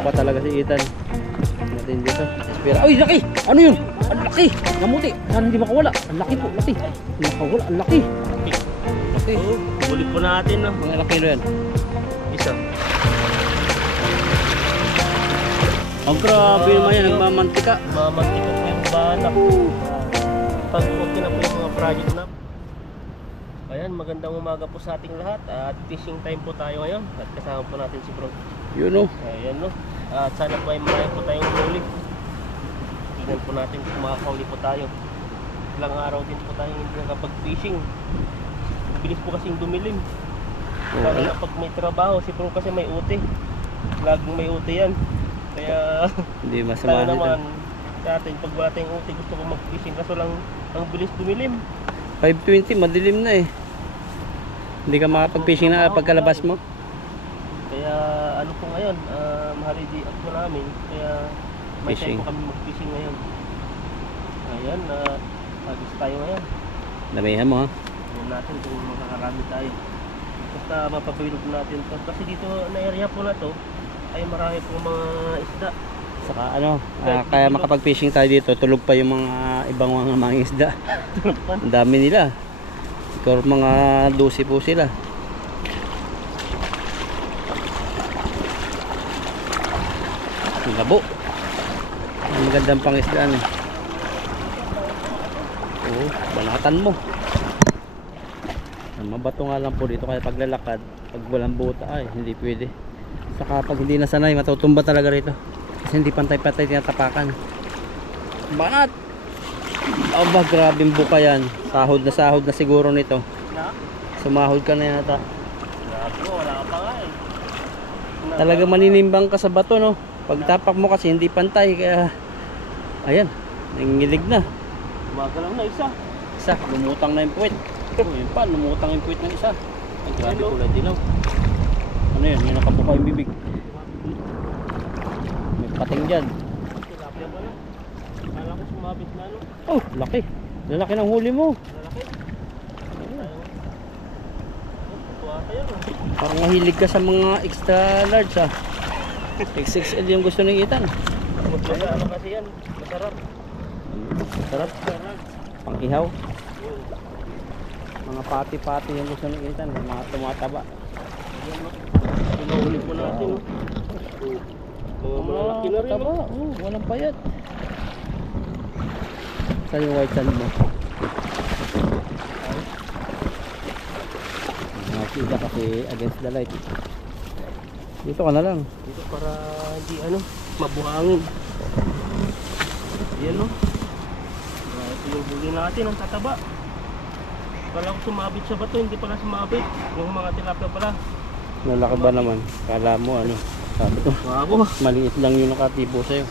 pa talaga si Ethan. Natin dito. Espera. Uy, laki! Ano yun? Ang laki! Namuti. Sana hindi makawala. Ang laki po, laki. Nakawala, ang laki. Laki. Ulit po natin, no? Mga laki yan. Isa. Ang grabe naman yan, nagmamantika. Mamantika po yung banak. Pag okay na po yung mga project na. Ayan, magandang umaga po sa ating lahat. At fishing time po tayo ngayon. At kasama po natin si Bro. Yun o. Ayan, no? At sana po ay marami po tayong huli. Tingnan po natin kung makakahuli po tayo. Ilang araw din po tayo hindi nakapag-fishing. Bilis po kasing dumilim. Lalo na pag may trabaho, si Bro kasi may uti. Laging may uti yan. Kaya hindi tayo masama naman sa atin, pag wala tayong uti, gusto ko mag-fishing. Kaso lang, ang bilis dumilim. 5:20, madilim na eh. Hindi ka makapag-fishing na pagkalabas mo. Kaya ano po ngayon, holiday up po namin. Kaya may time po kami mag-fishing ngayon. Ayan, gusto tayo ngayon. Damihan mo ha. Ayan natin kung makakarami tayo. Basta mapapabilog natin to. Kasi dito na area po na to ay marami pong mga isda. Saka ano, kaya makapag-fishing tayo dito, tulog pa yung mga ibang mga isda. Ang dami nila. Ikaw mga 12 po sila. Ang labo. Ang magandang pangisdaan eh. Oo, banatan mo. Ang mabato nga lang po dito kaya paglalakad, pag walang buta ay hindi pwede. Saka pag hindi nasanay, matutumba talaga rito. Kasi hindi pantay-pantay tinatapakan. Banat! Aba, grabing buka yan. Sahod na siguro nito. Sumahod ka na yata. Grabe, wala pa nga eh. Talaga maninimbang ka sa bato, no? Pagtapak mo kasi hindi pantay, kaya ayan, nangingilig na. Gumagalaw na isa. Isa, lumutang na yung puwit. Yun pa, lumutang yung puwit ng isa. Ay, grabe kulay dilaw. Ano yun? Yung nakabuka yung bibig. May pating dyan. Tilapia ba na? Kala ko sumabit na, no? Oh, laki. Lalaki ng huli mo. Lalaki. Tuwa tayo, no? Parang mahilig ka sa mga extra large, ha? XXL yung gusto ng Ethan. Ano kasi yan? Masarap. Sarap. Pang-ihaw. Mga pati-pati yung gusto ng Ethan. Mga tumataba. Pinahuli po natin, no? Mga malaki na rin, no? Walang payat. Saan yung white sand mo? Nakakita kasi against the light. Dito ka na lang. Dito para hindi mabuhangin. Yan, no? Ito yung huli natin, ang tataba. Kala ko sumabit sa bato, hindi pala sumabit. Yung mga tilapia pala. Nalaki ba naman? Kala mo ano? Sabi ko, Bago. maliit lang yung nakatibo sa'yo.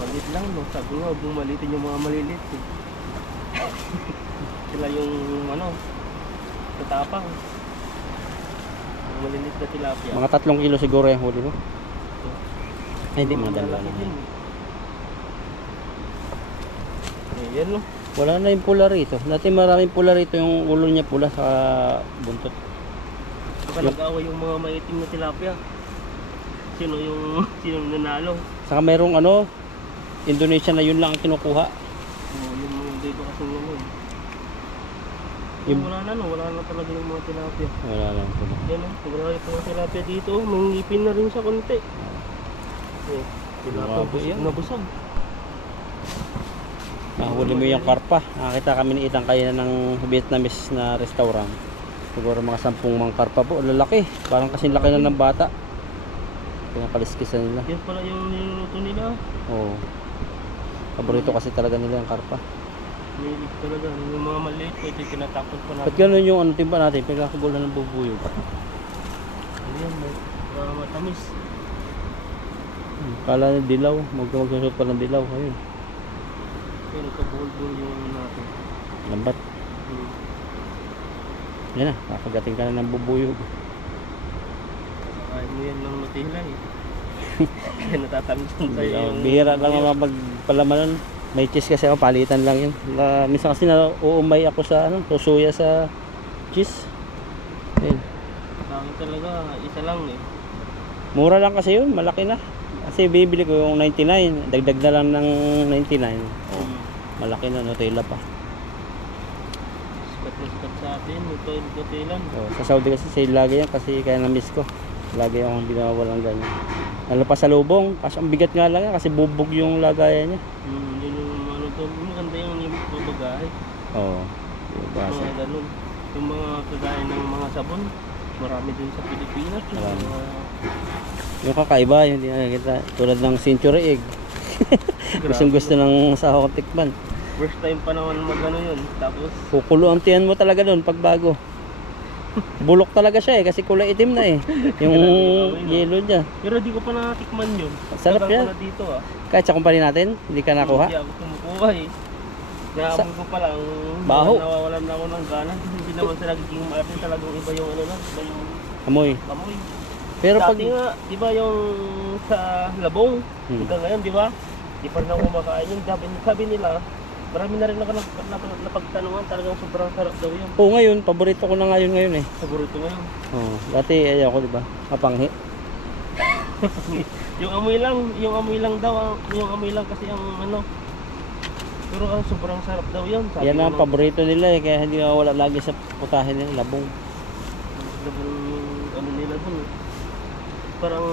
Maliit lang, no? Sabi nga, huwag mong maliitin yung mga maliliit. Eh. Sila yung, tatapang. Yung maliliit na tilapia. Mga 3 kilo siguro yung huli mo. Ay, hindi mga dalawa Malaki na. din. Yan, no? Wala na yung pula rito. Dati maraming pula rito, yung ulo niya pula sa buntot. Saka nag-away yung mga maitim na tilapia. Sino nanalo? Saka mayroong Indonesia na yun lang ang kinukuha. Yung dito kasi yun. Yung- Wala na talaga yung mga tilapia. Wala lang pula. Yan, wala yung mga tilapia dito. May ngipin na rin sa konti. Tilapia Grabe yan. nabusog. Nahuli mo yung karpa. Nakakita kami ni Ethan kaya ng Vietnamese na restaurant. Siguro mga 10 mga karpa po. Lalaki. Parang kasing laki na ng bata. Pinakaliskisan nila. Yan pala yung niluluto nila. Oo. Paborito kasi talaga nila yung karpa. Milig talaga. Yung mga maliit, ito tinatakot pa Ba't natin. ganun yung timba natin? Pinakagulan ng bubuyog. Ayan, matamis. Kala ng dilaw. Magsusot pa ng dilaw. Ayun. Yan, nagkabulbul yung natin. Lambat. Yan na. Nakagating ka na ng bubuyog. Kakain mo yan ng matila eh. Kaya natatamis mo sa'yo yung... Bihira lang naman magpalamanan. May cheese kasi ako, palitan lang yun. Minsan kasi nauumay ako sa susuya sa cheese. Ayun. Bakit talaga, isa lang eh. Mura lang kasi yun, malaki na. Kasi bibili ko yung 99, dagdag na lang ng 99. Oh, malaki na, Nutella pa. Sikat na sikat sa atin, ito yung Nutellan. Oh, sa Saudi kasi sale lagi yan kasi kaya na-miss ko. Lagi akong binawalan ganyan. Lalo pa sa lubong, kasi ang bigat nga lang yan kasi bubog yung lagayan niya. Yun yung ano doon, maganda yung babagahe. Oo. Mga ganun. Yung mga kagaya ng mga sabon, marami din sa Pilipinas. Yung Marami. mga Yung kakaiba, yung hindi nakikita. Tulad ng century egg. Gustong gusto ng asawa ko tikman. first time pa naman mag-ano yun. Tapos, Kukulo ang tiyan mo talaga doon pag bago. Bulok talaga siya eh kasi kulay itim na eh. Yung yellow niya. pero di ko pa natikman yun. Sarap Tagal yan. ko na dito ah. Kahit sa kumpanya natin, hindi ka nakuha. Hindi ako kumukuha eh. Naamoy ko pa lang. Baho. Nawawalan na ako ng gana. Hindi naman sa nagiging maatin talagang iba yung ano lang. Iba yung Amoy. amoy. Pero pag Dati nga, di ba yung sa labong, Hmm. hanggang ngayon, di ba? Di pa rin ako kumakain yun. Sabi nila, marami na rin ako napagtanungan, talagang sobrang sarap daw yun. po ngayon, paborito ko na ngayon eh. Paborito ngayon. Oh, dati ayaw ko, di ba? Mapanghi. yung amoy lang daw, yung amoy lang kasi ang ano. Pero ang sobrang sarap daw yun. Sabi Yan ang ko paborito nila eh, kaya hindi wala lagi sa putahin nila, labong. labong ano nila dun. Parang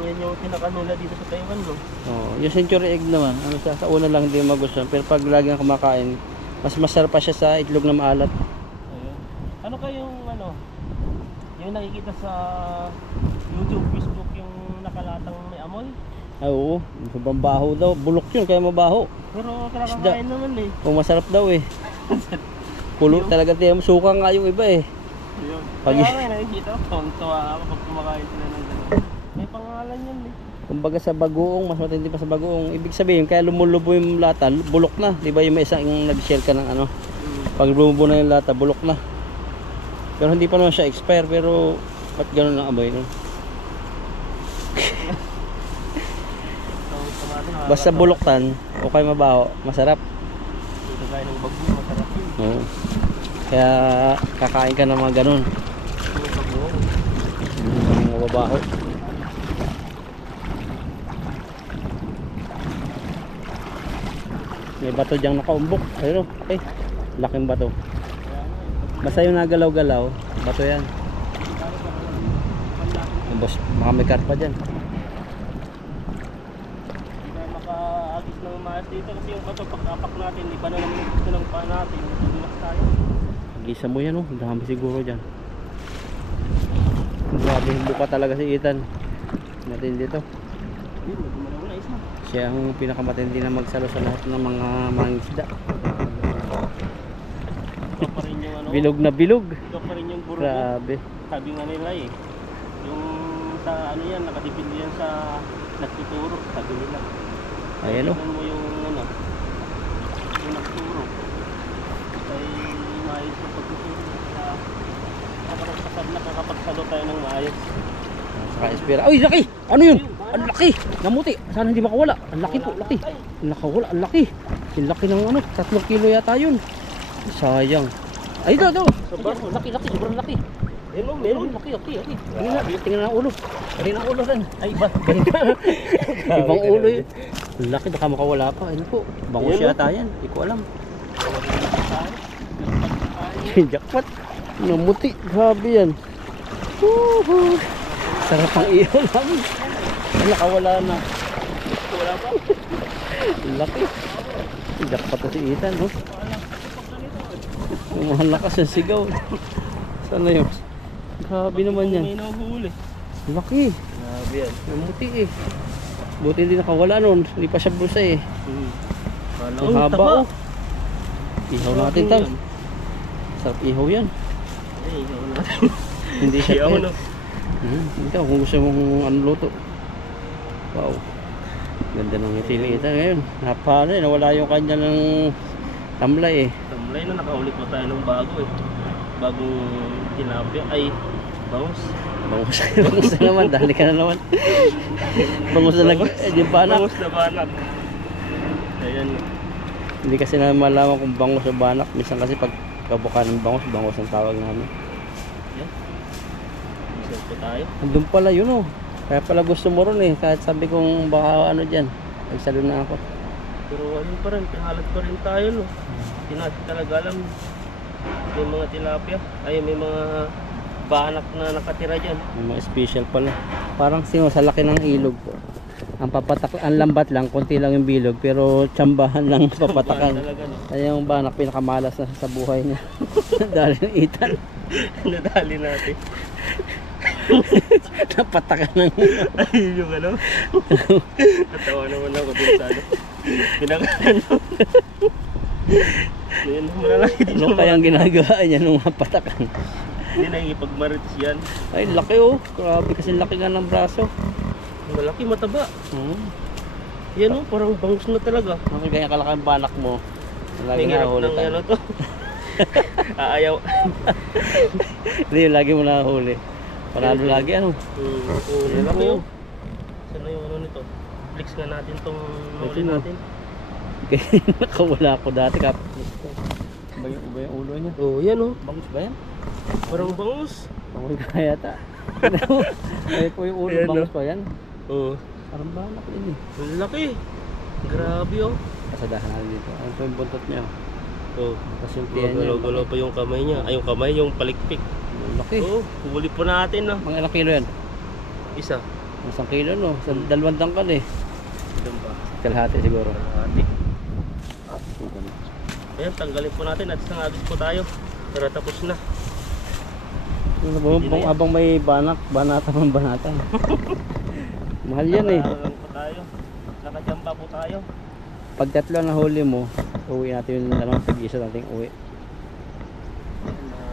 yan yung nila dito sa Taiwan, no? Oh, yung century egg naman, ano siya, sa una lang hindi magustuhan, pero pag lagi kang kumakain, mas masarap pa siya sa itlog na maalat. Ayun. Ano kayong ano? Yung nakikita sa YouTube, Facebook yung nakalatang may amoy? Ay, oo, sobrang baho daw, bulok yun, kaya mabaho. Pero Isda. nakakain naman eh. Kung masarap daw eh. Pulo talaga tiyan mo, suka nga yung iba eh. Ayun. Pag- Kaya nga nakikita ko, tuwa ako pag kumakain sila ng gano'n. May pangalan yan eh. Kumbaga sa bagoong, mas matindi pa sa bagoong. Ibig sabihin, kaya lumulubo yung lata, bulok na. Di ba yung may isang nag-share ka ng ano? Pag lumubo na yung lata, bulok na. Pero hindi pa naman siya expire, pero ba't ganun ang amoy nun? So, kumain na. Basta buloktan, o kaya mabaho, masarap. Ito gaya ng bago, masarap yun. Oo. Kaya kakain ka ng mga ganun. Yung bago. Mga mababaho. May bato diyang nakaumbok. Ayun o. Okay. Laking bato. Basta yung nagalaw-galaw, bato yan. Boss, baka may karpa dyan. Hindi tayo makaagis ng maas dito kasi yung bato pag-apak natin, iba na naman yung gusto ng paa natin. Madulas tayo. Gisa mo yan o. Dami siguro dyan. Grabe yung buka talaga si Ethan. Matindi dito. Hindi, magumalaw na isa. Siya ang pinakamatindi na magsalo sa lahat ng mga mangisda. Ito pa rin yung ano. Bilog na bilog. Ito pa rin yung burugo. Grabe. Sabi nga nila eh. Yung sa ano yan, nakadepende yan sa nagtuturo. Sabi nila. Ayan o. Tingnan mo yung ano. Yung nagturo. Ay maayos yung pagtuturo. Nakakapagsalo tayo ng maayos. Saka espira. Ay, laki! Ano yun? Ang laki! Namuti. Sana hindi makawala. Ang laki po, laki. Nakawala, ang laki. Ang laki ng ano, 3 kilo yata yun. Sayang. Ay, ito. Sobrang Laki, sobrang laki. meron. Laki. Tingnan ang ulo. Tingnan ang ulo rin. Ay ba? Ibang ulo yun. Ang laki, baka makawala pa. Ano po? Bangus Ayan, yata yan. Hindi ko alam. Jackpot. Namuti. Grabe yan. Woohoo. Sarap ang ihaw namin. Nakawala na. Wala pa. Ang laki. Jackpot na si Ethan, no? Yung mga lakas yung sigaw. Sana yun? Grabe naman yan. May nahuhuli. Laki. Grabe yan. Namuti eh. Buti hindi nakawala nun. Hindi pa siya busa eh. Ang haba oh. Ihaw natin tam. Sarap ihaw yan. Ay, ihaw natin. Hindi siya Ihaw tayo. na. Ikaw kung gusto mong ano luto. Wow. Ganda ng itilita ngayon. Napano eh. Nawala yung kanya ng tamlay eh. Tamlay na nakaulit pa tayo ng bago eh. Bagong tilapia. Ay, bangus. Bangus bangus na naman. Dali ka na naman. Bangus na lang. Eh di pa anak. Bangus na banak. Ayan. Hindi kasi na malaman kung bangus o banak. Minsan kasi pag kabuka ng bangus, bangus ang tawag namin. Yan. Isip po tayo. Andun pala yun oh. Kaya pala gusto mo ron eh. Kahit sabi kong baka ano dyan. Nagsalo na ako. Pero ano pa rin, halat pa rin tayo no. Hindi natin talaga alam. May mga tilapia, ay may mga banak na nakatira dyan. May mga special pala. Parang sa laki ng ilog po. Ang papatak, ang lambat lang, konti lang yung bilog. Pero tsambahan lang papatakan. Talaga no. Kaya yung banak pinakamalas na sa buhay niya. Dahil ng itan. Nadali natin. Napatakan ng... Ay, yung ano. Natawa naman ako dun sa ano. Pinakaano. Ngayon malalaki din Ano kayang ginagawa niya nung mapatakan? Hindi nakikipagmarites yan. Ay, laki oh. Grabe kasi laki nga ng braso. Malaki, mataba. Yan oh, parang bangus na talaga. Bakit ganyan kalaki ang banak mo? Lagi Hingirap nahuli ng tayo. ano to. Aayaw. Hindi, lagi mo nahuli. Panalo lagi ano? Malaki oh. Saan na yung ano nito? Flex nga natin tong nahuli Ito, natin. Okay, nakawala ako dati kap. Iba yung ulo niya. Oh, yan oh. Bangus ba yan? Parang bangus. Bangus ka yata. Ay po yung ulo, Ayan, bangus no? pa yan. Oh, Parang banak din eh. ang laki. Grabe oh. Kasadahan natin dito. Ano po yung buntot niya? Oh, Tapos yung tiyan niya. galaw-galaw pa yung kamay niya. Ay, yung kamay, yung palikpik. Laki. Oh, huli po natin no. Mga ilang kilo yan? Isa. Isang kilo no? Sa dalawang tangkal eh. Doon ba? Kalahati siguro. Ate. Ayan, tanggalin po natin at isang agis po tayo. Pero tapos na. Abang may banak, banata pang banata. Mahal yan eh. Lang po tayo. Nakajamba po tayo. Pag tatlo na huli mo, uwi natin yung dalawang tig-isa nating uwi.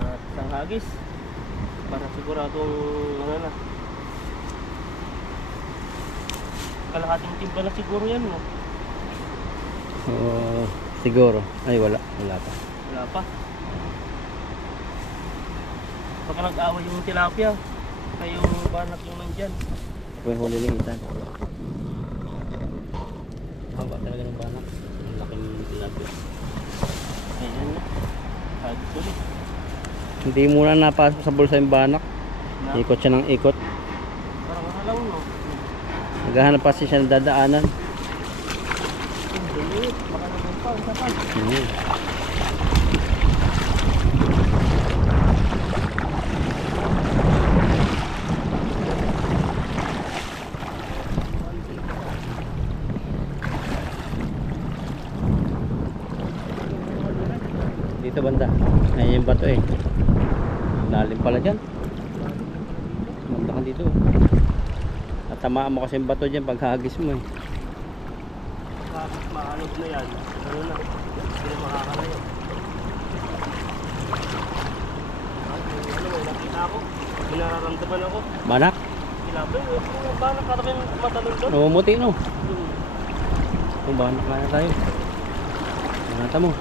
At isang agis. Para siguradong ano na. Kalahating timba na siguro yan no. Siguro. Ay wala pa. Wala pa. Baka nag-away yung tilapia. Kaya yung banak yung nandyan. Ako yung huli ng itan. Haba talaga ng banak. Ang laking tilapia. Ayan. Agis ulit. Hindi muna napasok sa bulsa yung banak. Na, Ikot siya ng ikot. parang ano lang no. Naghahanap pa siya ng dadaanan. Hindi. Baka naman pa. Isa pa. Dito banda. Ayan yung bato eh. Lalim pala dyan. Banda ka dito. At tamaan mo kasi yung bato dyan pag hagis mo eh. Kapit maalog na yan. Ano na. Hindi na makakalayo. Ano, may nakita ako. May nararamdaman ako. Banak. Tilapia. Yung banak ka rin matalon doon. Namumuti no. Kung banak na tayo. Banata mo.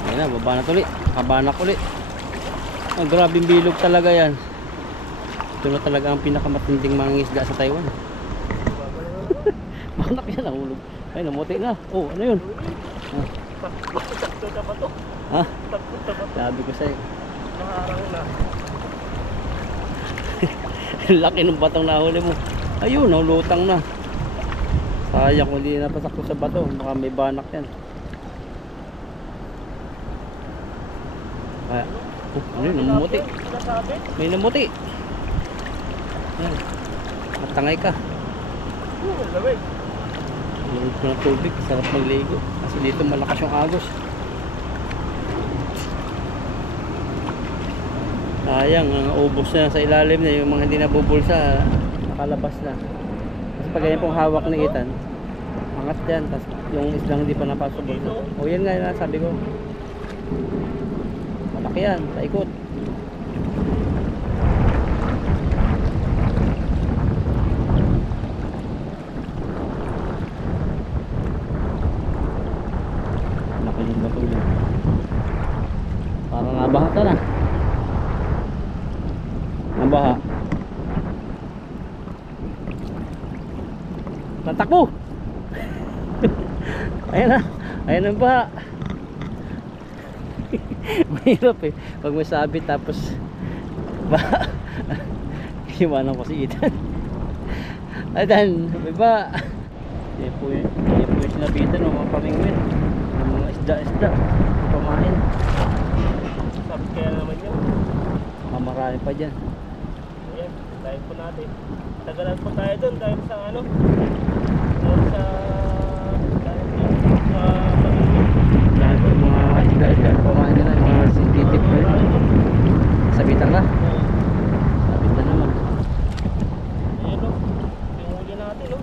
Ayun na, babanat ulit. Nakabanak ulit. Ang grabing bilog talaga yan. Ito na talaga ang pinakamatinding mangingisda sa Taiwan. Banak yan, nahulog. Ay, namuti na. Oh, ano yun? Sakto na ba to? Ha? Sakto na ba to? Sabi ko sa'yo. Nakaharang na. Laki ng batong nahuli mo. Ayun, nahulutang na. Sayang kung hindi napasakto sa bato. Baka may banak yan. Kaya, ano yun, namumuti. Sinasabi? May namuti. Yan. Matangay ka. Lamig. Lamig ko ng tubig. Sarap magligo. Kasi dito malakas yung agos. Sayang, ang ubos na sa ilalim na yung mga hindi nabubulsa, nakalabas na. Kasi pag ganyan pong hawak ng itan, angat yan. Tapos yung islang hindi pa napasok bulsa. O yan nga yun, sabi ko. Malaki yan, sa ikot. Laki din ba ito yun? Parang nabahata na. Nabaha. Tatakbo! Ayan na. Ayan ang baha. Mahirap eh. Pag may sabit tapos baha. Iwanan ko si Ethan. Ethan, baba. Yan po yung sinabitan ng mga pamingwit. Yung mga isda. Pamain. Sabi kaya naman yun. Marami pa dyan. Ayan, tayo po natin. Tagalan po tayo doon dahil sa ano? Dahil sa Dahil po mga isda. Pamain nila. Mga sensitive po yun. Sabitan ka? Sabitan naman. Ayan o. Yung huli natin o.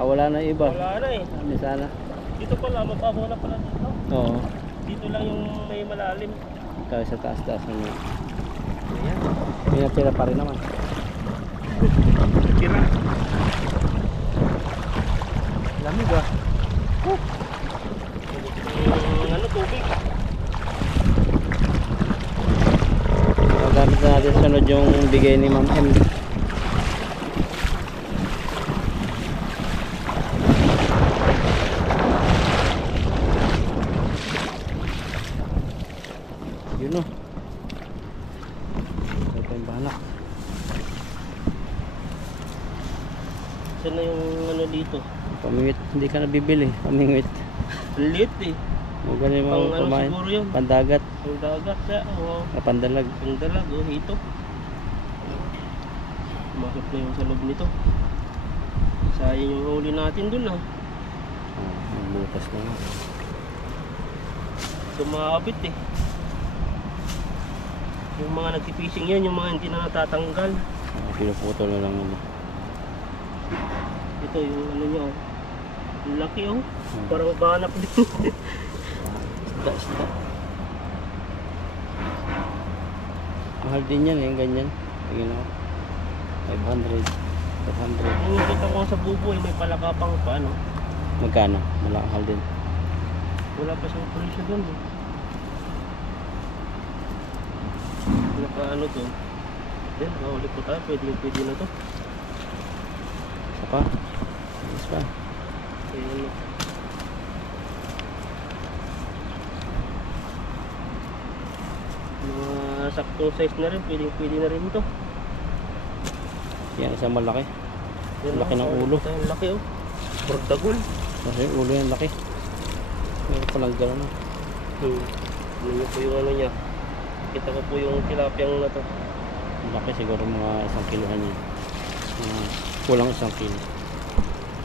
Wala na yung iba. Wala na eh. Sabi sana. Dito pala, mababaw na pala dito. Oo. Dito lang yung may malalim. Kaya sa taas-taas na yun. Ayan. May natira pa rin naman. Tira. Lamig ba? Ano, tubig. Magamit na natin sunod yung bigay ni Ma'am M. Yun o. Ito yung banak. Saan na yung ano dito? Pamingwit. Hindi ka nabibili. Pamingwit. Lit eh. Magaling mo Pang ano kumain. siguro yun? Pandagat. Ang dagat kaya. Oo. Pandalag. Ang dalag oh, hito. Makip na yung sa loob nito. Sayang yung huli natin dun ah. Ang butas na nga. Sumabit eh. Yung mga nagpipishing yan, yung mga hindi na natatanggal. Pinuputol na lang ano. Ito yung ano nyo oh. Ang laki oh. Parang banak din. Isda. Mahal din yan yung ganyan. Tingin ako. 500. 500. Yung nakita ko sa buboy, may palakapang pa ano. Magkano? Malakahal din. Wala pa siyang presyo dun eh. Naka ano to. Yan, nakahuli po tayo. Pwede na to. Isa pa. Ayos pa. Ayan. Mga saktong size na rin. Pwede na rin to. Yan, isang malaki. Yan, Laki ng ulo. Ang laki oh. Bordagol. Kasi yung ulo yan laki. Meron palang gano'n. Ano nyo po yung ano niya. Kita ko po yung tilapiyang na to. Laki siguro mga 1 kilohan yan. Kulang 1 kilo.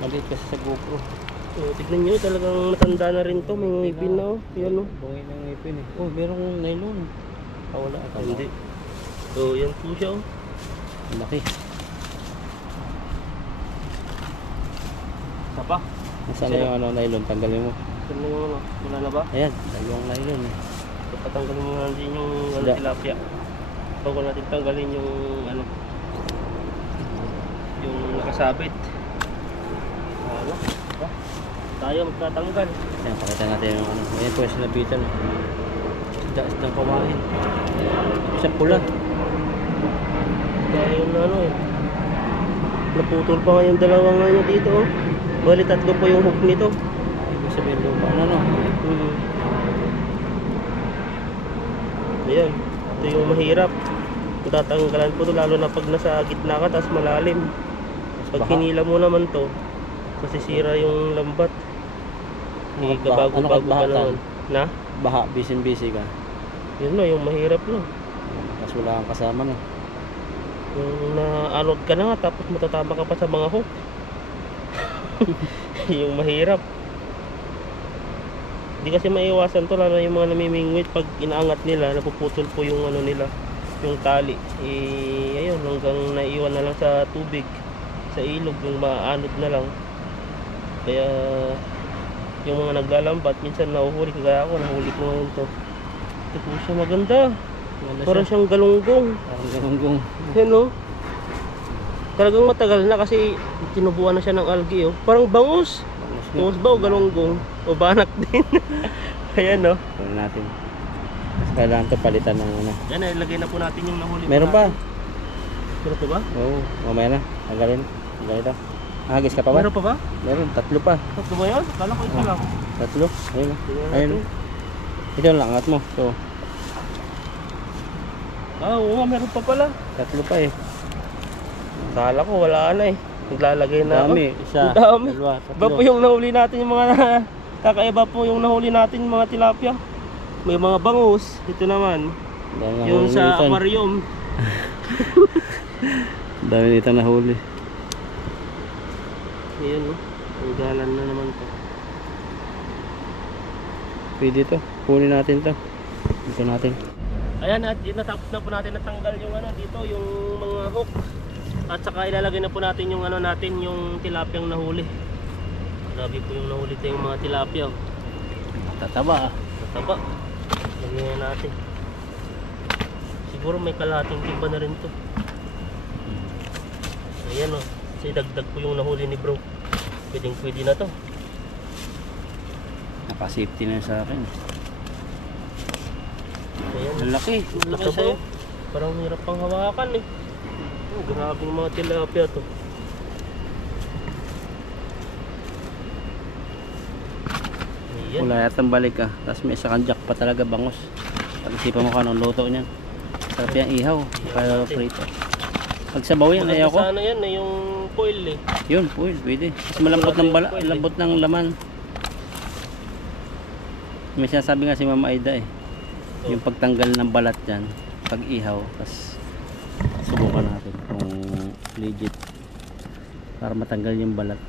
Maliit kasi sa GoPro. Oh, tignan nyo, talagang matanda na rin to. May ngipin na oh. Yan oh. Bungay ng ngipin eh. Oh, merong nylon. Wala ata. Hindi. So, yan po siya oh. Laki. Isa pa. Nasaan na yung ano, nylon? Tanggalin mo. Saan na yung ano? Wala na ba? Ayan, dalawang nylon eh. So, patanggalin mo na din yung ano, Sila. tilapia. Bago natin tanggalin yung ano, yung nakasabit. Ano? Ba? Tayo magtatanggal. Ayan, pakita natin yung ano. Ayan po yung sinabitan. Isdang kumain. Isang pula. Kaya yung ano eh. Naputol pa nga yung dalawang ano dito oh. Bali 3 po yung hook nito. Ibig sabihin lupa na no. Ayan. Ito yung mahirap. Tatanggalan po ito lalo na pag nasa gitna ka tapos malalim. Pag Baha. hinila mo naman to, masisira yung lambat. Hindi ka bago Ano pa bahatan? naman. Na? Baha, busy ka. Yun na, yung mahirap no. Tapos wala kang kasama no. Yung na-anod ka na nga tapos matatama ka pa sa mga hook. Yung mahirap. Hindi kasi maiwasan to lalo yung mga namimingwit pag inaangat nila, napuputol po yung ano nila, yung tali. Ayun, hanggang naiwan na lang sa tubig, sa ilog, yung maanod na lang. Kaya yung mga naglalambat minsan nahuhuli, kagaya ako, nahuli ko ngayon to. Ito po siya maganda. Parang siyang galunggong. Parang galunggong. Yan o. Talagang matagal na kasi tinubuan na siya ng algae oh. Parang bangus. Bangus ba o galunggong? O banak din. Ayan o. Ito natin. Kailangan to palitan ng ano. Yan, ilagay na po natin yung nahuli. Meron pa. Meron pa ba? Oo, mamaya na. Tanggalin. Tanggalin ito. Agis ka pa ba? Meron pa ba? Meron, 3 pa. Ito ba yun? Kala ko isa lang. 3. Ayun o. Tingnan Ayun. natin. Ito lang, angat mo. So, Ah, oo nga, meron pa pala. 3 pa eh. Kala ko wala na eh. Naglalagay na ako. Dami. Isa, Ang dami. dalawa, Iba po yung nahuli natin yung mga kakaiba po yung nahuli natin yung mga tilapia. May mga bangus. Ito naman. Dami Yung nahuli sa nito. aquarium. Dami nito nahuli. Ayan o. Ang galan na naman to. Pwede to. Kunin natin to. Dito natin. Ayan, at natapos na po natin natanggal yung ano dito, yung mga hook. At saka ilalagay na po natin yung ano natin, yung tilapiyang nahuli. Grabe po yung nahuli tayong mga tilapia. Tataba ah. Tataba. Lagyan na natin. Siguro may kalahating timba na rin to. Ayan o. Kasi dagdag po yung nahuli ni bro. Pwedeng pwede na to. Naka-safety na sa akin. Ayan. Ang laki. Ang laki Tataba. sa'yo. Parang hirap pang hawakan eh. Oh, grabe yung mga tilapia to. Ayan. Wala yatang balik ah. Tapos may isa kang jack pa talaga bangos. Pag-isipan mo ka anong luto niyan. Sarap yung ihaw. Para prito. Pag sabaw yan, ayaw ko. Sana yan yung foil eh. Yun, pwede. Mas malambot ng lambot ng laman. May sinasabi nga si Mama Aida eh. Yung pagtanggal ng balat dyan, pag ihaw, tapos subukan natin kung legit. Para matanggal yung balat.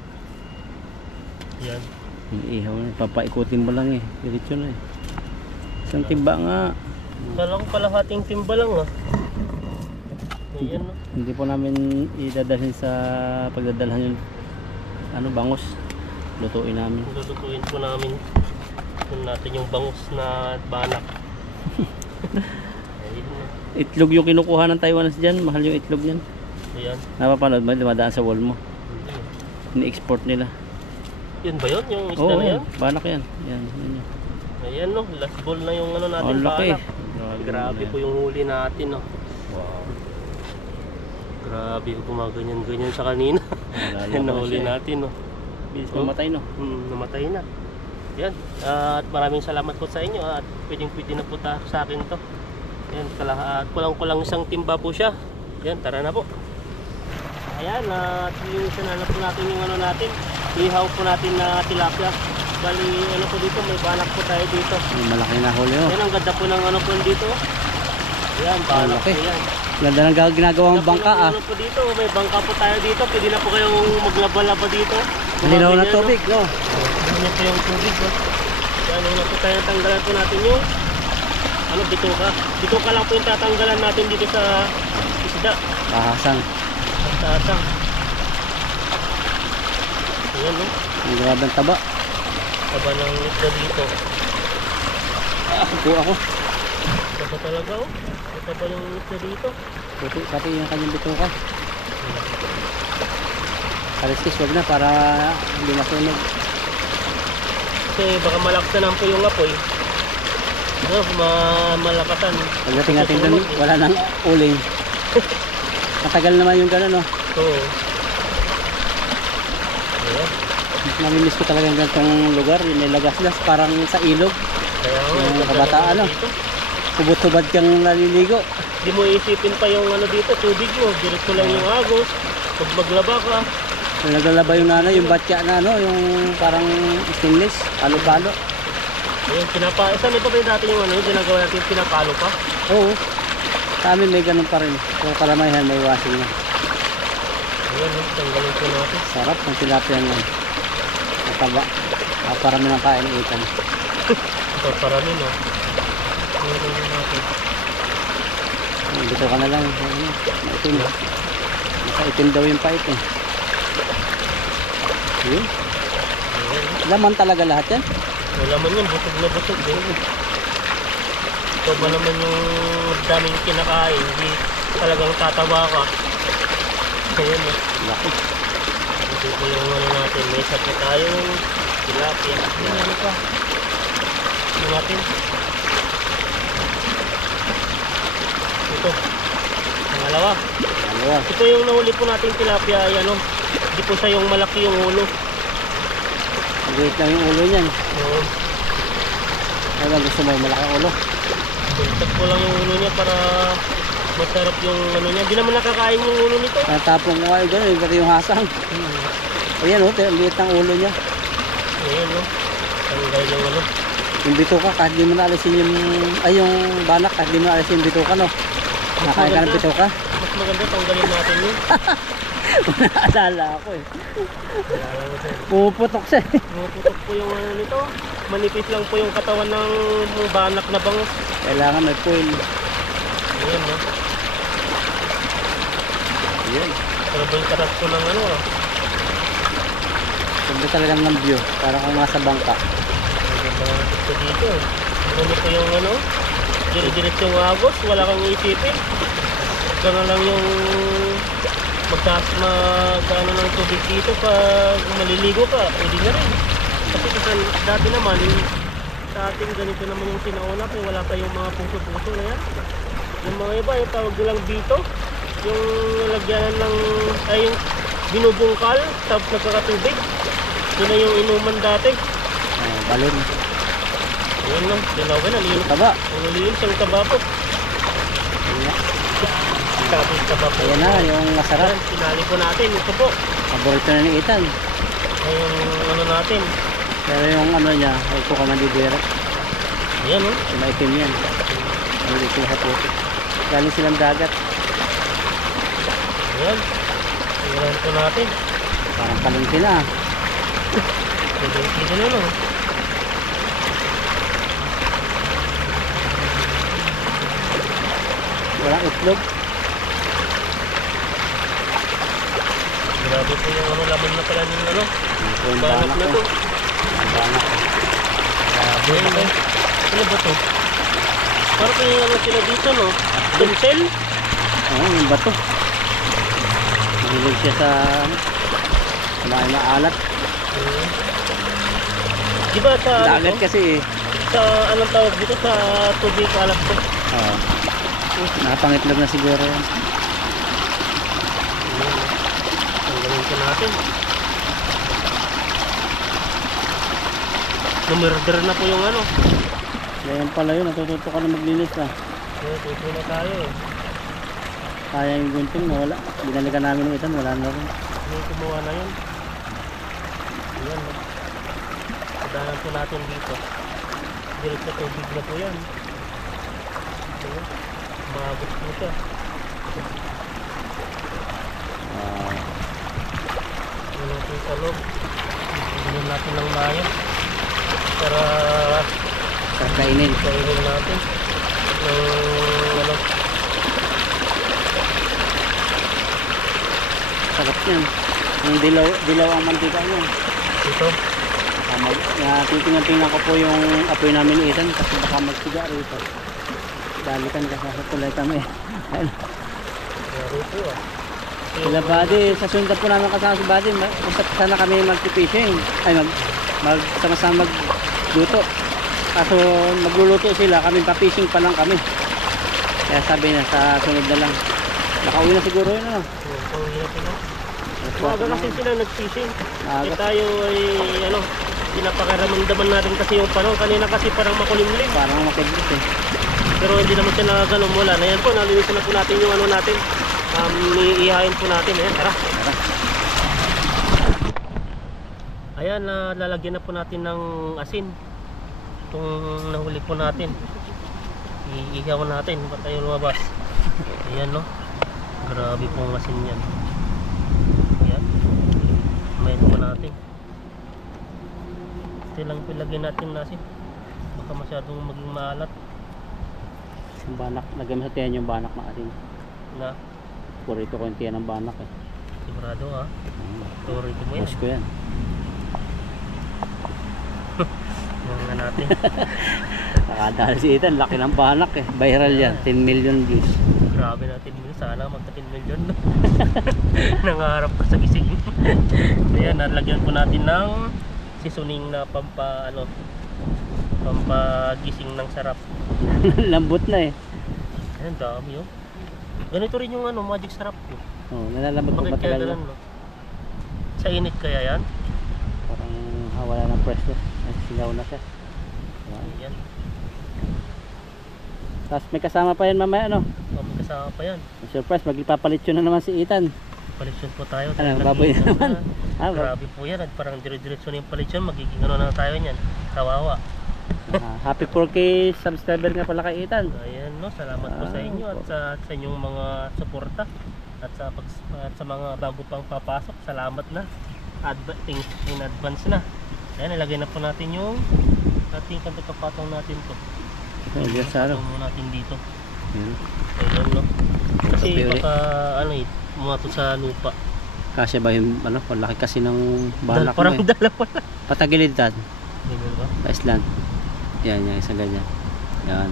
Yan. Yung ihaw, papaikutin mo lang eh. Diretso na eh. Isang timba nga. Kala ko kalahating timba lang ah. Ayan no. Hindi po namin idadalhin sa pagdadalhan yung ano, bangus. Lutuin namin. Lulutuin po namin. Yun natin yung bangus na banak. Ayan no. Itlog yung kinukuha ng Taiwanese dyan. Mahal yung itlog yan. Ayan. Napapanood mo, dumadaan sa wall mo. Hindi. Ini-export nila. Yun ba yun? Yung isda Oo, na yan? banak yan. Yan, yan. Ayan no. Last ball na yung ano natin Ang laki. banak. Grabe po yung huli natin no. Wow. Grabe yung gumaganyan-ganyan sa kanina. Yan nahuli natin no. Bilis no? Mamatay no? Namatay na. Yan. At maraming salamat po sa inyo. At pwede na po sa akin to. Yan. Kulang-kulang isang timba po siya. Yan. Tara na po. Ayan. At yung sinanap po natin yung ano natin. Ihaw po natin na tilapia. Bali ano po dito. May banak po tayo dito. Malaki na huli oh. Yan. Ang ganda po ng ano po dito. Yan. Banak po Laki. yan. Ganda ng ginagawang bangka ah. Ano po dito. May bangka po tayo dito. Pwede na po kayong maglaba-laba dito. Malinaw na tubig no? Ano po yung tubig no? Yan, una po tayo tanggalan po natin yung ano, bituka. Bituka lang po yung tatanggalan natin dito sa isda. Kahasang. Tasang. Ayan no. Ang grabang taba. Taba ng isda dito. Ako ako. Taba talaga oh. Taba yung isda dito. Puti, pati yung kanyang bituka. Kaliskis, wag na para hindi masunog. Kasi baka malaksan po yung apoy. No, malapatan. Pagdating natin doon, wala nang uling. Matagal naman yung gano'n no? Oo. Ayan. Namimiss ko talaga yung ganitong lugar. Yung nilagaslas, parang sa ilog. Kaya nga, Yung ganda kabataan, naman ano? dito. Kubot-tubad kang naliligo. Di mo isipin pa yung ano dito, tubig mo. Diretso lang yung agos. Pag maglaba ka. Yung naglalaba yung nanay, yung batya na ano, yung parang stainless, palo-palo. Ayun, saan iba ba yung dati yung ano, yung ginagawa natin, pinapalo pa? Oo. Sa amin may ganun pa rin. So karamihan may washing na. Ayan, tanggalin po natin. Sarap ng tilapia yan. Mataba. Parami ng kain ikan. Ito, parami no. Meron na natin. Dito ka na lang. Ano, itim. Nasa itim daw yung pait eh. Yun. Ayan. Laman talaga lahat yan. Wala man yan, busog na busog. Ito ba naman yung daming kinakain, hindi talagang tataba ka. Ayan eh. Laki. Ito po yung ano natin, may isa po tayong tilapia. Ayan, ano pa? Ano natin? Ito. Pangalawa. Dalawa. Ito yung nahuli po natin tilapia, ayan o. Hindi po siya yung malaki yung ulo. Maliit lang yung ulo niyan. Oo. Kaya gusto mo yung malaki ulo. Buntot ko lang yung ulo niya para Masarap yung ano niya. Hindi naman nakakain yung ulo nito. Natapong ko kayo gano'n, pati yung hasang. Ayan o, ang liit ng ulo niya. Ayan no. Tanggal yung ano. Yung bituka, kahit di mo naalisin yung, ay yung banak, kahit di mo naalisin yung bituka, no? Nakain ka ng bituka? Mas maganda tanggalin natin yun. Naalala ako eh. Pumuputok siya eh. Pumuputok po yung ano nito. Manipis lang po yung katawan ng banak na bangus. Kailangan may foil. Ayan no. Ayan. Pero ba yung karat ko ng ano ah. Ganda talagang ng view. Para kung nasa bangka. Maganda ko dito. Ano po yung ano. Dire-diretso yung agos. Wala kang iisipin. Gano'n lang yung magkano ng tubig dito pag maliligo ka. Pwede na rin. Kasi dati naman sa ating ganito naman yung sinauna kung wala pa yung mga puso-puso na yan. Yung mga iba yung tawag nilang bito. Yung nalagyanan ng ay yung binubungkal tapos nagkakatubig. Yun na yung inuman dati. Balon. Ayan lang, dalawa na linis. Taba. Ang linis ang taba po. Ayan. Tapos taba po. Ayan na, yung masarap. Ayan, sinali po natin. Ito po. Paborito na ni Ethan. Yung ano natin. Pero yung ano niya, ay ko ka mandidira. Ayan o. Yung maitim yan. Ano dito sa puti. Galing silang dagat. Ayan. Tingnan po natin. Parang kalunti na. Pwede na no. Walang itlog. Grabe po yung ano, laman na pala ng ano. Ito yung Banak banak na ko. to. Ang banak ko. Grabe na. Ano ba to? Parang may ano sila dito no? Dunsel? Oo, yung bato. Mahilig siya sa kumain na alat. Diba sa ano Dagat to? kasi eh. Sa anong tawag dito? Sa tubig alat to? Oo. Nakapangitlog na siguro yan. Ang gawin ko natin. Numurder na po yung ano. Ganyan pala yun. Natututo ka na maglinis na. Tuto na tayo eh. Kaya yung gunting na wala. Binalikan namin ng itan. Wala na rin. May kumuha na yun. Ayan no. Padanan po natin dito. Direct sa tubig na po yan. Ayan. Maabot po siya. Ayan natin sa loob. Bigyan natin ng mayo. Para kainin. kainin natin. Ano. Sarap yan. Yung dilaw ang mantika nyo. Ito. Titingnan ko po yung apoy namin ni Ethan kasi baka magsiga rito. Dalikan ka sa tulay kami. Grabe po ah. Sila Buddy, sa sundan po namin kasama si Buddy, usap sana kami mag-fishing. Ay, sama-sama magluto. Kaso magluluto sila, kami pa-fishing pa lang kami. Kaya sabi niya, sa sunod na lang. Nakauwi na siguro yun, ano? Panghirap na. Maaga kasi sila nag-fishing. Maaga. Eh tayo ay ano, pinapakiramdaman natin kasi yung panahon. Kanina kasi parang makulimlim. Parang makibit eh. Pero hindi naman siya na ganun mula. Na yan po, nalinisan na po natin yung ano natin. Iihain po natin. Ayan, tara. Ayan, lalagyan na po natin ng asin. Itong nahuli po natin. Iihaw natin. Ba't tayo lumabas? Ayan no. Grabe pong asin yan. Ayan. Mayan po natin. Ito lang pilagyan natin ng asin. Baka masyadong maging maalat. Yung banak, lagyan mo sa tiyan yung banak na asin. Na, Purito ko yung tiyan ng banak eh. sigurado ha. Sorry mo yan. Boss ko yan. Mga natin. Nakadahal si Ethan, laki ng banak eh. Viral yan, 10 million views. Grabe natin mo. Sana magka 10 million. Nangarap ka sa gising. Ayan, nalagyan po natin ng seasoning na pampagising ng sarap. Lambot na eh. Ayan, dami yun. Ganito rin yung ano, magic sarap ko. Oh, nalalambot ko Bakit kaya matagal ganun, yun. no? Sa init kaya yan? Parang wala ng presto. Nagsigaw na siya. Wow. Ayan. Tapos may kasama pa yan mamaya, ano? May kasama pa yan. Surprise, magpapalit yun na naman si Ethan. Palisyon po tayo. Ano, baboy na naman. Ah, Grabe po yan. At parang dire-diretso na yung palisyon. Magiging ano na tayo niyan. Kawawa. Happy 4K subscriber nga pala kay Ethan. Ayan, no, salamat po sa inyo at sa inyong mga suporta at sa mga bago pang papasok. Salamat na. Things in advance na. Ayan, ilagay na po natin yung ating pagkakapatong natin to. Ayan, sa ano? Patong natin dito. Ayan. Ayan, no. Kasi Ito, baka ano mumato sa lupa. Kasya ba yung ano? Laki kasi ng balak Parang mo eh. dala pala. Patagilid Tad. Ganyan ba? Sa Island. Yan, yung isang ganyan. Yan.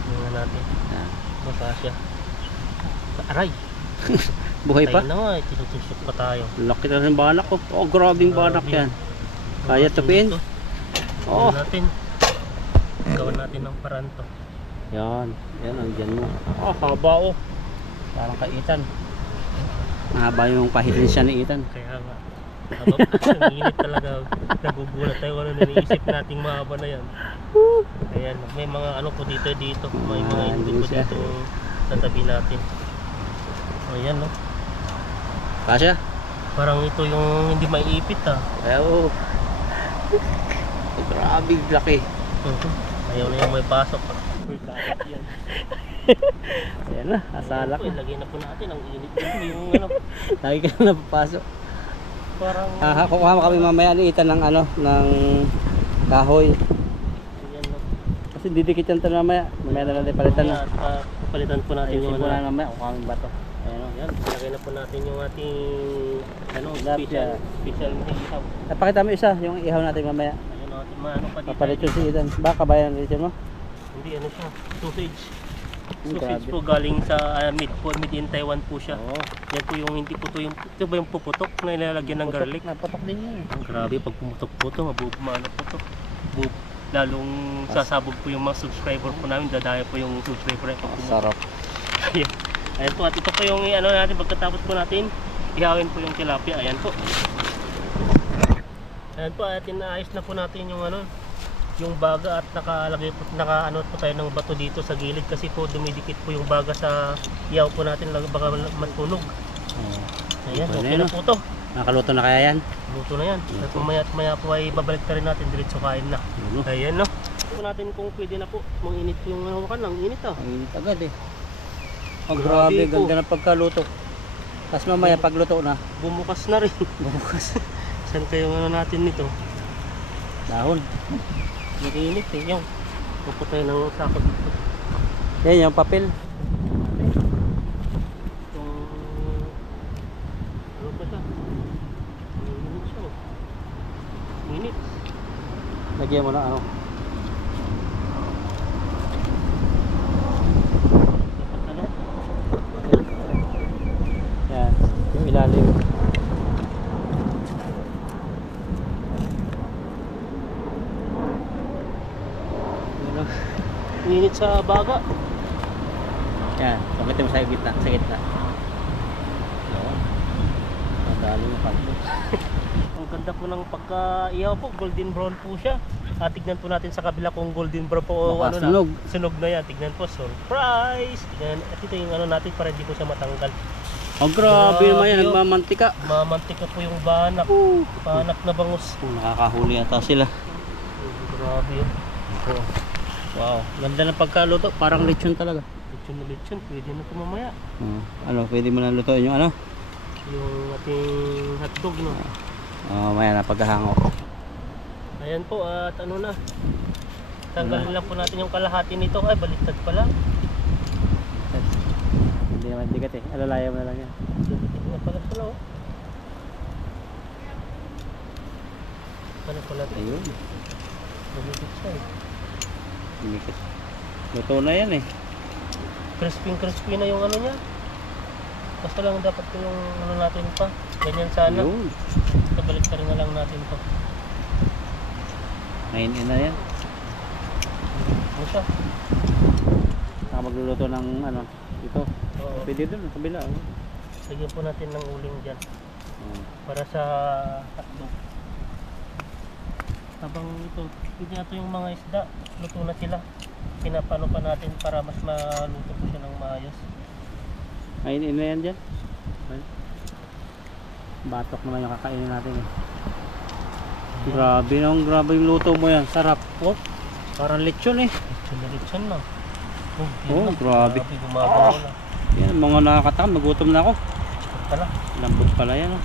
Tingnan natin. Yan. Baka siya. Aray! Buhay pa? Tayo na nga, tinutusok pa tayo. Laki na ng banak ko. Oh, grabing banak yan. Kaya tupin? Oo. Natin. Gawin natin ng paraan to. Yan. Yan, andyan mo. Haba oh. Parang kay Ethan. Mahaba yung pahitin siya ni Ethan. Kaya nga. Ang init talaga. Nagugulat tayo kung ano naniisip nating mahaba na yan. Ayan, may mga ano po dito. May mga ito po dito sa tabi natin. Ayan, no? Kasya? Parang ito yung hindi maiipit, Ayaw. Grabe laki. Ayaw na yung may pasok. Ayan na, asala ko. Ilagay na po natin ang init dito yung ano. Lagi ka na napapasok. Parang Kukuha mo kami mamaya ni Ethan ng ano, ng kahoy. ayan, no? Kasi didikit yan ito mamaya. Mamaya na natin palitan. Palitan po natin yung Ayusin ko ano. na mamaya kung kami bato. Ayan o. Ayan, ilagay na po natin yung ating ano, Tilapia. special na ihaw. Napakita mo isa, yung ihaw natin mamaya. Ayun, natin maano pa dito. Papalit yun si Ethan. Baka bayan ng mo? Hindi, ano siya, sausage. grabe. Sausage po galing sa made in Taiwan po siya. Oo. Yan po yung hindi po to yung, ito ba yung puputok na ilalagyan ng garlic? Napatok din yun. Ang grabe, pag pumutok po to, mabubumano po to. Lalong sasabog po yung mga subscriber po namin, dadaya po yung subscriber pag pumutok. Sarap. Ayan. Ayan po, at ito po yung ano natin, pagkatapos po natin, ihawin po yung tilapia. Ayan po. Ayan po, at inaayos na po natin yung ano, yung baga at nakalagay po, nakaano po tayo ng bato dito sa gilid kasi po dumidikit po yung baga sa ihaw po natin, baka matunog. Ayan, okay na po to. Nakaluto na kaya yan? Luto na yan. At maya po ay babalik na rin natin, diretso kain na. Ayan, no? Po natin kung pwede na po, manginit po yung hawakan, ang init ah. Ang init agad eh. Oh, grabe, po. ganda ng pagkaluto. Tapos mamaya pagluto na, Bumukas na rin. bukas. Saan kayo ano natin nito? Dahon. Nag-iinit eh. Yung puputay ng sako dito. Yan yung papel. Yung ano ba siya? Init siya. Init. Lagyan mo na ano. Dapat ano? Yan, yung ilalim. Init sa baga. Yan, sabitin mo sa gitna, sa gitna. Yan. Ang dami ng kanto. Ang ganda po ng pagka-ihaw po. Golden brown po siya. Tignan po natin sa kabila kung golden brown po o ano na. Sunog. Sunog na yan. Tignan po. Surprise! Tignan. At ito yung ano natin para hindi po siya matanggal. Oh, grabe naman yan, Grabe, oh. nagmamantika. Mamantika po yung banak. Banak na bangus. Nakakahuli yata sila. Grabe yun. Oh. Wow, ganda ng pagkaluto, parang lechon talaga. Lechon na lechon. Pwede na ito mamaya. Ano, pwede mo na lutuin yung ano? Yung ating hotdog, no? Maya na pagkahango. Ayan po, at ano na. Tanggalin lang po natin yung kalahati nito. Ay, baliktad pala. Hindi naman digat eh, alalaya mo na lang yan. Tingnan pala sila, oh. Ano pala ito? Ayun, Bumibig siya, eh. dinikit. Luto na yan eh. Crispy na yung ano niya. Basta lang dapat ko yung ano natin pa. Ganyan sana. Ayun, Kabalik ka rin na lang natin to. 9 na yan. Ano siya? Saka magluluto ng ano, ito. Oo. Pwede doon, sa kabila. Oh. Lagyan po natin ng uling dyan. Para sa hotdog. Habang ito yung mga isda, luto na sila. Pinapano pa natin para mas maluto po siya ng maayos. Ayun na yan dyan. Batok naman yung kakainin natin eh. Grabe nung grabe yung luto mo yan. Sarap. Oh, parang lechon eh. Lechon na. Oh, grabe. Gumagawa na. Yan, mga nakakatakam. Nagutom na ako. Pala. Lambot pala yan oh.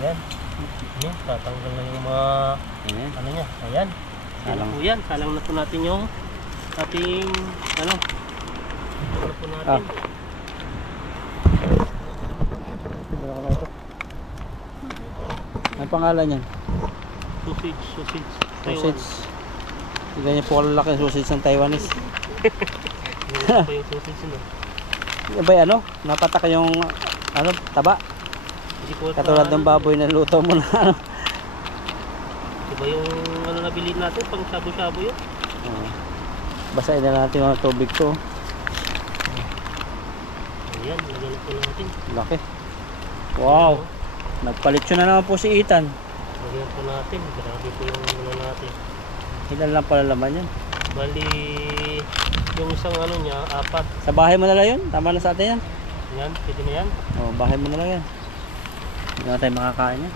Ayan. Ayan, tatanggal na yung mga Ayan. ano niya. Ayan. Salang. Po yan. Salang na po natin yung ating ano. Ito na po natin. Ang pangalan yan? Sausage. Sausage. Ganyan po kalalaki ang sausage ng Taiwanese. Ito pa yung sausage no. Yan ba ano? Napatak yung ano, taba? Hindi po Katulad ng baboy na luto mo na ano. Diba yung ano nabili natin pang shabu-shabu yun? Basahin na natin ang tubig to. Ayan, lagyan na po natin. Laki. Wow. Nagpalitsyo na naman po si Ethan. Lagyan po natin. Grabe po yung ano natin. Ilan lang pala laman yan? Bali, yung isang ano niya, 4. Sa bahay mo na lang yun? Tama na sa atin yan? Yan, pwede na yan. Oh, bahay mo na lang yan. Hindi na tayo makakain yan.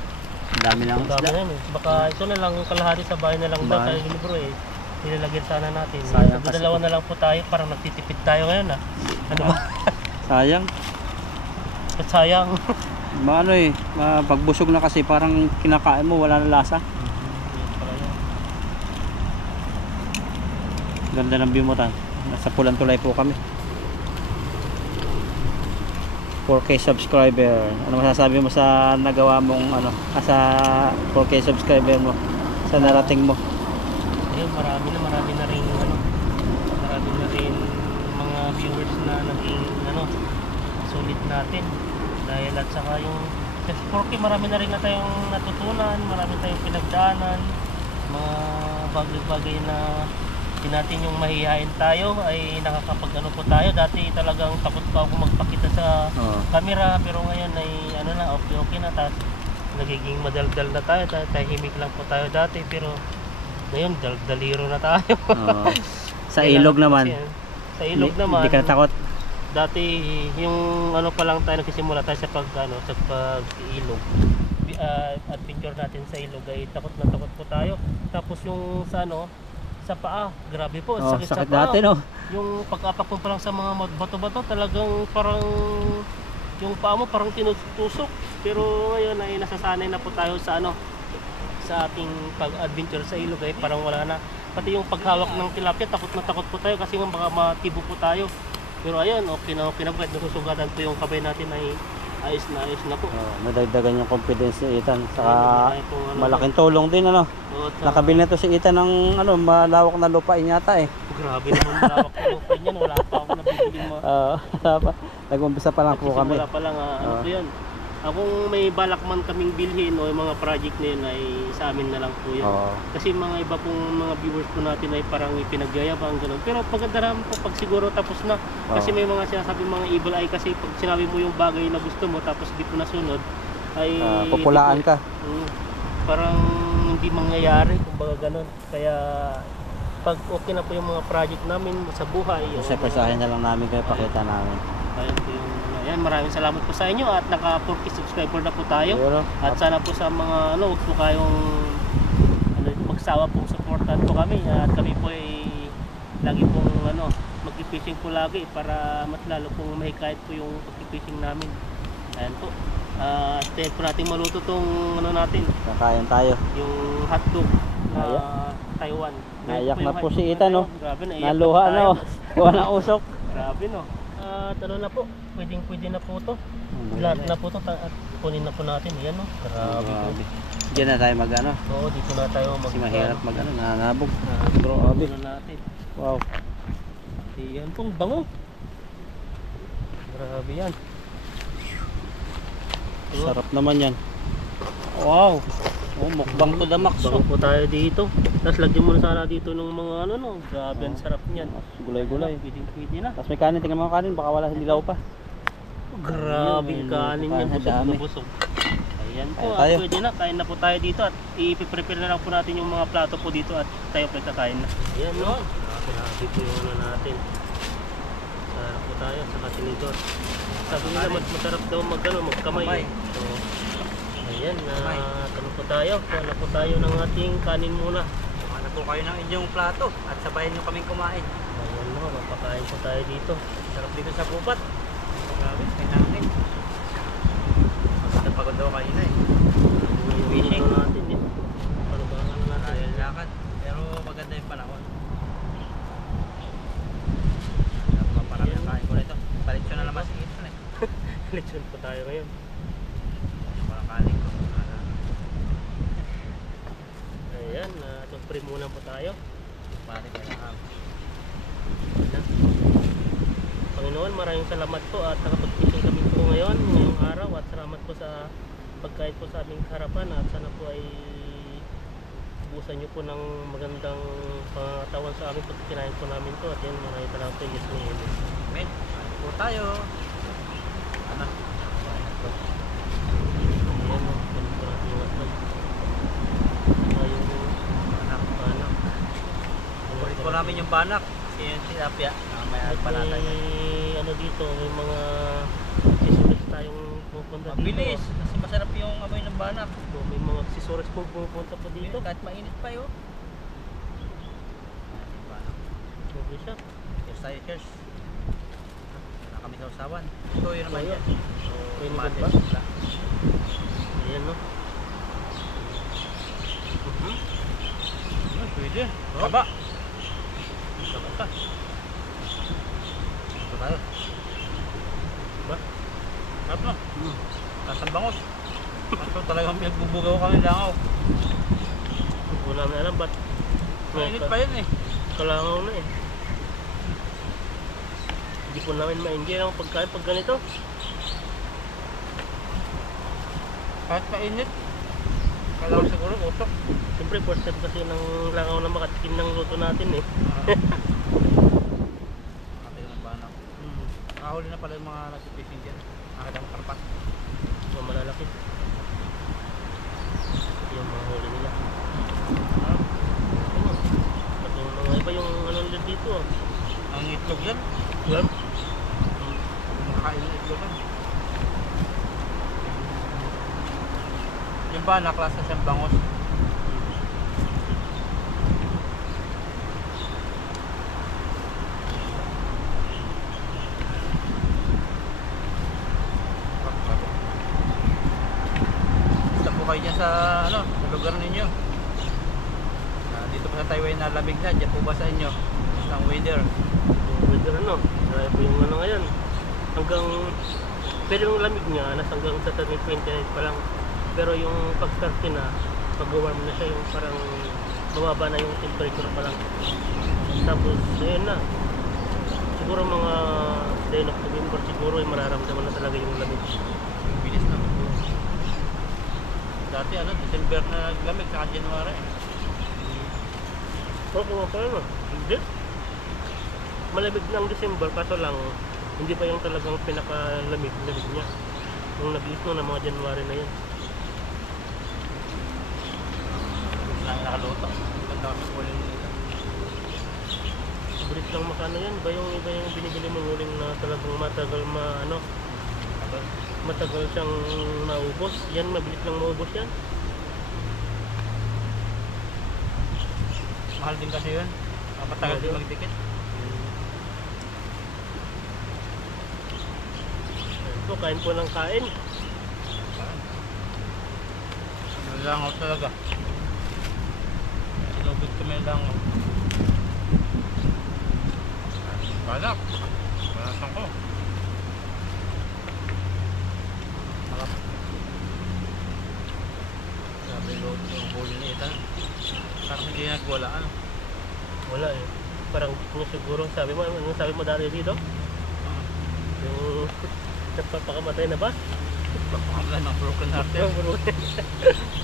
Ang dami lang Ang dami isda. na yan eh. Baka ito na lang, kalahati sa bahay na lang daw Bahay. sa libro eh. Nilalagyan sana natin. Sayang kasi Dalawa na lang po tayo, parang nagtitipid tayo ngayon ah. Ano ba? Sayang. At sayang. Ano eh, pagbusog na kasi parang kinakain mo wala na lasa. Yan pala yan. Ganda ng view mo tan. Nasa Pulang Tulay po kami. 4K subscriber. Ano masasabi mo sa nagawa mong ano, sa 4K subscriber mo? Sa narating mo? Ayun, marami na rin ano. Marami na rin mga viewers na naging ano, sulit natin. Dahil at saka yung F4K marami na rin na tayong natutunan, marami tayong pinagdaanan, mga bagay-bagay na hindi natin yung mahihayin tayo ay nakakapag ano po tayo. Dati talagang takot pa ako magpakita sa camera, pero ngayon ay ano na, okay na. Tapos nagiging madaldal na tayo, tahimik lang po tayo dati, pero ngayon daliro na tayo. Sa ilog naman. Sa ilog naman. Hindi ka natakot. Dati yung ano pa lang tayo nagsisimula tayo sa pag-ilog. Adventure natin sa ilog ay takot po tayo. Tapos yung sa ano, sa paa, grabe po, sakit sa sakit paa. dati no. Yung pag-apak mo pa lang sa mga bato-bato, talagang parang yung paa mo parang tinutusok. Pero ngayon ay nasasanay na po tayo sa ano, sa ating pag-adventure sa ilog ay parang wala na. Pati yung paghawak ng tilapia, takot po tayo kasi baka matibo po tayo. Pero ayun, okay na kahit nasusugatan po yung kabay natin ay ayos na po. Nadagdagan yung confidence ni Ethan. Saka Ano, malaking tulong din ano. Nakabili na to si Ethan ng ano, malawak na lupain yata eh. Grabe naman malawak na lupain yan. Wala pa ako nabibili mo. Nag-umpisa pa lang po kami. Wala pa lang ano po yan. Kung may balak man kaming bilhin o yung mga project na yun ay sa amin na lang po yun. Kasi mga iba pong mga viewers po natin ay parang ipinagyayabang gano'n. Pero maganda naman po pag siguro tapos na. Kasi may mga sinasabi mga evil eye kasi pag sinabi mo yung bagay na gusto mo tapos di po nasunod ay populaan ka. Parang hindi mangyayari kumbaga gano'n. Kaya pag okay na po yung mga project namin sa buhay. Kasi persahin na lang namin kayo, pakita namin. Ayun po yung ayan, maraming salamat po sa inyo at naka 4K subscriber na po tayo. At sana po sa mga ano, huwag po kayong ano, magsawa pong supportan po kami. At kami po ay lagi pong ano, mag-fishing po lagi para mas lalo pong mahikayat po yung pag-fishing namin. Ayan po. Stay po natin maluto tong ano natin. Kakain tayo. Yung hotdog na Taiwan. Naiyak na po si Ethan no. Grabe, naiyak Naluha na oh. Wala usok. Grabe no. Ano na po, pwede na po to. Lahat na po to, kunin na po natin. Yan no, grabe po. Diyan na tayo mag ano. Oo, dito na tayo Kasi mahirap mag ano, nanabog. Grabe natin. Wow. Yan pong bango. Grabe yan. Sarap naman yan. Wow. Oh, mukbang to the max. Bango po tayo dito. Tapos lagyan mo na sana dito ng mga ano no. Grabe ang sarap niyan. Gulay-gulay. Pwede na. Tapos may kanin, tingnan mo ang kanin, baka wala dilaw pa. Grabe kanin yan. Busog na busog. Ayan po, Kain at tayo. pwede na, kain na po tayo dito at i-prepare na lang po natin yung mga plato po dito at tayo po kakain na. Ayan no, grabe po yung ano natin. Sarap po tayo sa katinidor. Sabi nila masarap daw magkamay. Kamay. So, ayan, ano po tayo, wala po tayo ng ating kanin muna. Ano po kayo ng inyong plato at sabayan nyo kaming kumain. Ayan no, mapakain po tayo dito. Sarap dito sa gubat. Grabe, may hangin. Pagod daw kayo na eh. Fishing natin eh. Ano ba ang ano natin? Dahil lakad. Pero maganda yung panahon. Parang kain ko nito. Palitsyon na naman si Ethan eh. Lechon po tayo ngayon. Parang kanin ko. Ayan, pre muna po tayo. Pati kailangan. Panginoon, maraming salamat po at nakapag-fishing kami po ngayon, ngayong araw, at salamat po sa pagkain po sa aming harapan at sana po ay busan nyo po ng magandang pangatawan sa amin pag kinain po namin to at yan, maraming salamat po. Yes, may amen. Amen. Kain po tayo. Ano? Ayan, ganun po natin yung atlog. Yung banak. Kulit po namin yung banak. Kasi yung tilapia. May alpanata niya. Ano dito, may mga accessories tayong pupunta dito. Mabilis. Kasi masarap yung amoy ng banak. So, may mga accessories pong pupunta po dito. Kahit mainit pa yun. Banak. Okay siya. Cheers tayo, cheers. Wala kami sa usawan. Ito yun naman Toyo. yan. So, Pwede tomates. ba? Wala. Ayan no. Pwede. Oh. Kaba. Kaba ka. Ito tayo. Diba? Sarap no? Tasang bangos. Ito talagang pinagbubugaw kami langaw. Hindi ko namin alam ba't Mainit pa yun eh. kalangaw na eh. Hindi po namin ma-enjoy ang pagkain pag ganito. Kahit mainit. Kailangan siguro usok. Siyempre first time kasi ng langaw na makatikim ng luto natin eh. Nakatayo ng banak. Nakahuli na pala yung mga nag-fishing dyan. Nakakadang karpas. Mga malalaki. Yung mga huli nila. Ano? At yung mga iba yung ano nila dito ah. Ang itlog yan. Yan. Nakakain ng itlog yan. Yung banak, lasa siyang bangos. Basta po kayo dyan sa, ano, sa lugar ninyo. Dito pa sa Taiwan na lamig na, dyan po ba sa inyo? Basta ang weather. Yung weather ano. Kaya po yung ano ngayon. Hanggang, pero yung lamig niya, nasa hanggang sa 29 pa lang. Pero yung pag-start na, pag-warm na siya, yung parang bumaba na yung temperature pa lang. Tapos, ayun na. Siguro mga day of November siguro ay mararamdaman na talaga yung lamig. Bilis na. Dati ano, December na lamig, saka January. Pero kung pa ano, hindi. Malamig ng December, kaso lang, hindi pa yung talagang pinakalamig niya. Yung nag-iis no, na mga January na yun. Lang nakaluto. Ganda kami sa uling nito. Bilis lang makano yan. Iba yung binibili mong uling na talagang matagal matagal siyang maubos. Yan, mabilis lang maubos yan. Mahal din kasi yun. Matagal din magdikit. So, kain po ng kain. Nalangaw talaga. Sinugod kami langaw. Banak. Banasan ko. Sarap. Sabi yung huli ni Ethan. Parang hindi nagwalaan. Wala eh. Parang siguro, sabi mo, anong sabi mo dati dito? Yung nagpapakamatay na ba? Papakamla ng broken heart yan. Yung broken.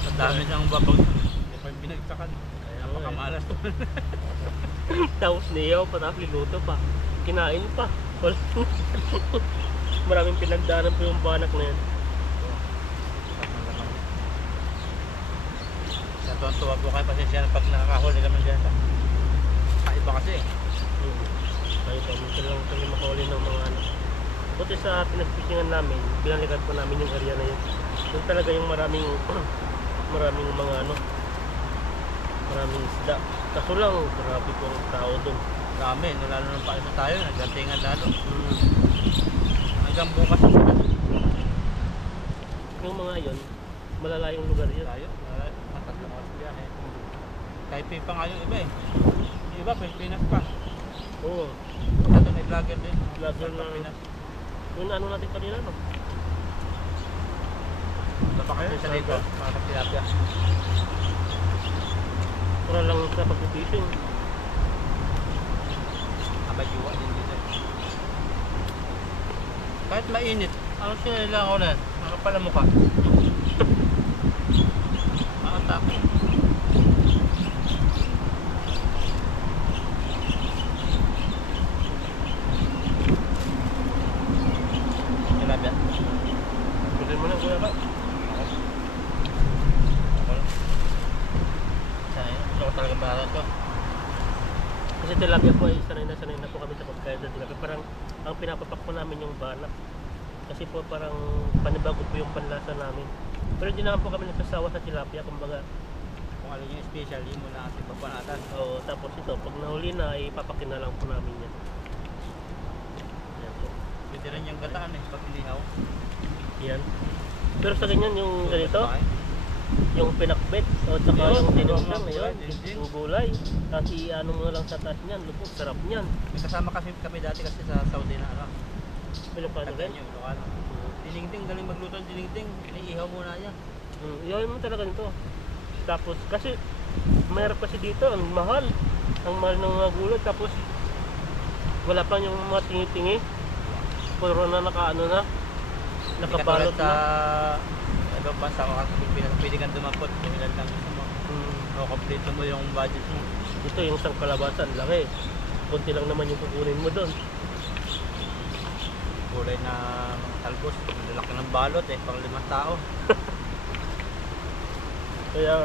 Sa dami ng babag. Hindi pa yung binagsakan. Kaya napakamalas to. Tapos niyaw pa, tapos liluto pa. Kinain pa. Maraming pinagdaanan po yung banak na yan. Natuwa po kayo pasensya na pag nakakahuli naman dyan. Iba kasi eh. Kahit minsan lang kami makahuli ng mga ano. Buti sa pinagpikingan namin, binalikan po namin yung area na yun. Doon talaga yung maraming maraming mga ano, maraming isda. Kaso lang, grabe po ang tao doon. Dami, lalo nung paisa tayo, naggantingan lalo. Hanggang bukas ang Yung mga yon, malalayong lugar yun. tayo. Matatlong oras biyahe. Taipei pa nga yung iba eh. Yung iba, Pilipinas pa. Oo. Ito may vlogger din. Vlogger na. Pilipinas. Yung ano natin kanina, no? Baba kayo sa dito, mga kapilapya. Para lang sa pag-fishing. Abayuwa din dito. Kahit mainit, ano sila lang ako na? Nakapala mukha. Makatapos. Tilapia. Pwede mo na, kuya ba? Gusto ko talagang baharan to. Kasi tilapia po ay sanay na po kami sa pagkain ng tilapia. Parang ang pinapapak po namin yung banak. Kasi po parang panibago po yung panlasa namin. Pero hindi naman po kami nagsasawa sa tilapia. Kumbaga, Kung alin yung special, yun muna natin papanatan. oh, tapos ito, pag nahuli na, ipapakin na lang po namin yan. Yan po. Pwede rin yung gataan eh, pag inihaw. Yan. Pero sa ganyan yung ganito, Bakit? yung pinakbet o saka Yun, yung gulay, tinusang, yun, dinding. yung gulay. Tapos i-ano mo lang sa taas niyan, lupok, sarap niyan. May kasama kasi kami dati kasi sa Saudi na ano. Pilipano Tagal rin. yung Ilocano. Diningding, galing magluto ng diningding. Iniihaw muna yan. Iyaw mo talaga nito. Tapos, kasi, mayroon kasi dito, ang mahal. Ang mahal ng mga gulay. Tapos, wala pa yung mga tingi-tingi. Puro na nakaano na. Nakabalot sa na. ibang bansa ka sa Pilipinas, pwede kang dumampot kung ilan lang gusto mo. O kompleto mo yung budget mo. Ito yung isang kalabasan, laki. Kunti lang naman yung kukunin mo doon. Gulay na mga talbos, lalaki ng balot eh, pang 5 tao. Kaya,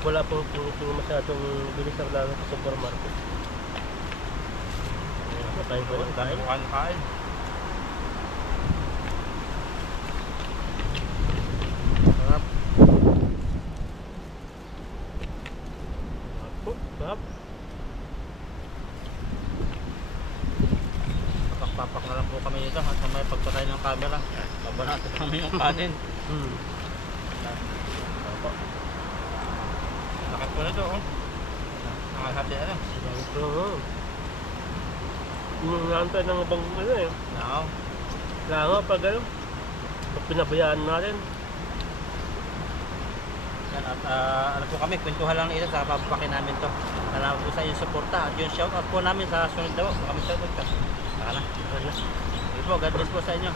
wala pong tingi-tingi masyadong bilis ang lalo sa supermarket. Makain ko ng kain. Mukhang kain. Sarap. Sarap. Papak na lang po kami dito at may pagpatay ng camera. Babanatan kami yung kanin. Opo. Lakat po na ito oh. Nakakati na lang. Ito. Yung nantay ng ibang ano eh. Now, Langaw pag ano. Pag pinabayaan natin. yan at ano po kami, kwentuhan lang ito sa papakin namin to. Salamat po sa inyong suporta at yung shoutout po namin sa sunod daw. Baka may shoutout ka. Saka na. Ano? Sige po, God bless po sa inyo.